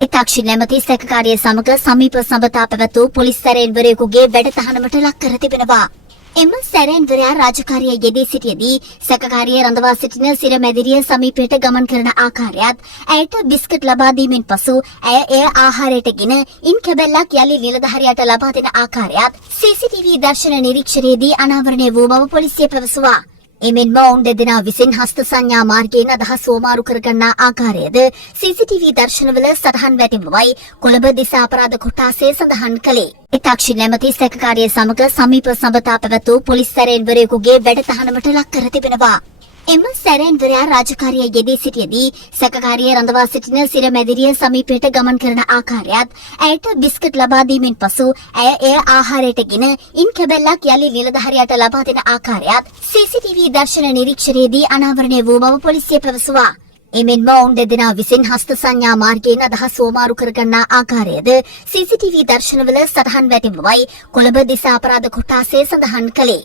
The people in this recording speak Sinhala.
ඉතාක්ෂි නැමැති සැකකාරිය සමග සමීප සබඳතා පැවැත් වූ පොලිස් සැරයන්වරයෙකුගේ වැඩතහනමට ලක් කර තිබෙනවා. එම සැරයන්වරයා රාජකාරිය යෙදී සිටියේදී සැකකාරිය රඳවා සිටින සිරමැදිරිය සමීපයට ගමන් කරන ආකාරයත් ඇයට බිස්කට් ලබා දීමෙන් පසු ඇය එය ආහාරයට ගෙන ඉන් කැබැල්ලක් යලි නිලධාරියාට ලබා දෙන ආකාරයත් CCTV දර්ශන නිරීක්ෂණයේදී අනාවරණය වූ බව පොලිසිය පැවසුවා. එමෙන්ම ඔවුන් දෙදෙනා විසින් හස්ත සංඥා මාර්ගයෙන් අදහස් හෝමාරු කරගන්නා ආකාරයද CCTV දර්ශනවල සටහන් වැටි බවයි කොළඹ දිසා අපරාධ කොට්ටාසය සඳහන් කළේ. ඉතාක්ෂි නැමැති සැකකාරිය සමග සමීප සබඳතා පැවැත් වූ පොලිස් සැරයන්වරයෙකුගේ වැඩතහනමට ලක් කර තිබෙනවා. එම සැරයන්වරයා රාජකාරිය යෙදී සිටියේදී සැකකාරිය රඳවා සිටින සිරමැදිරිය සමීපයට ගමන් කරන ආකාරයත් ඇයට බිස්කට් ලබා දීමෙන් පසු ඇය එය ආහාරයට ගෙන ඉන් කැබැල්ලක් යලි නිලධාරියාට ලබා දෙන ආකාරයත් CCTV දර්ශන නිරීක්ෂණයේදී අනාවරණය වූ බව පොලිසිය පැවසුවා. එමෙන්ම ඔවුන් දෙදෙනා විසින් හස්ත සංඥා මාර්ගයෙන් අදහස් හෝමාරු කරගන්නා ආකාරයද CCTV දර්ශනවල සටහන් වැටි බවයි කොළඹ දිසා අපරාධ කොට්ටාසය සඳහන් කළේ.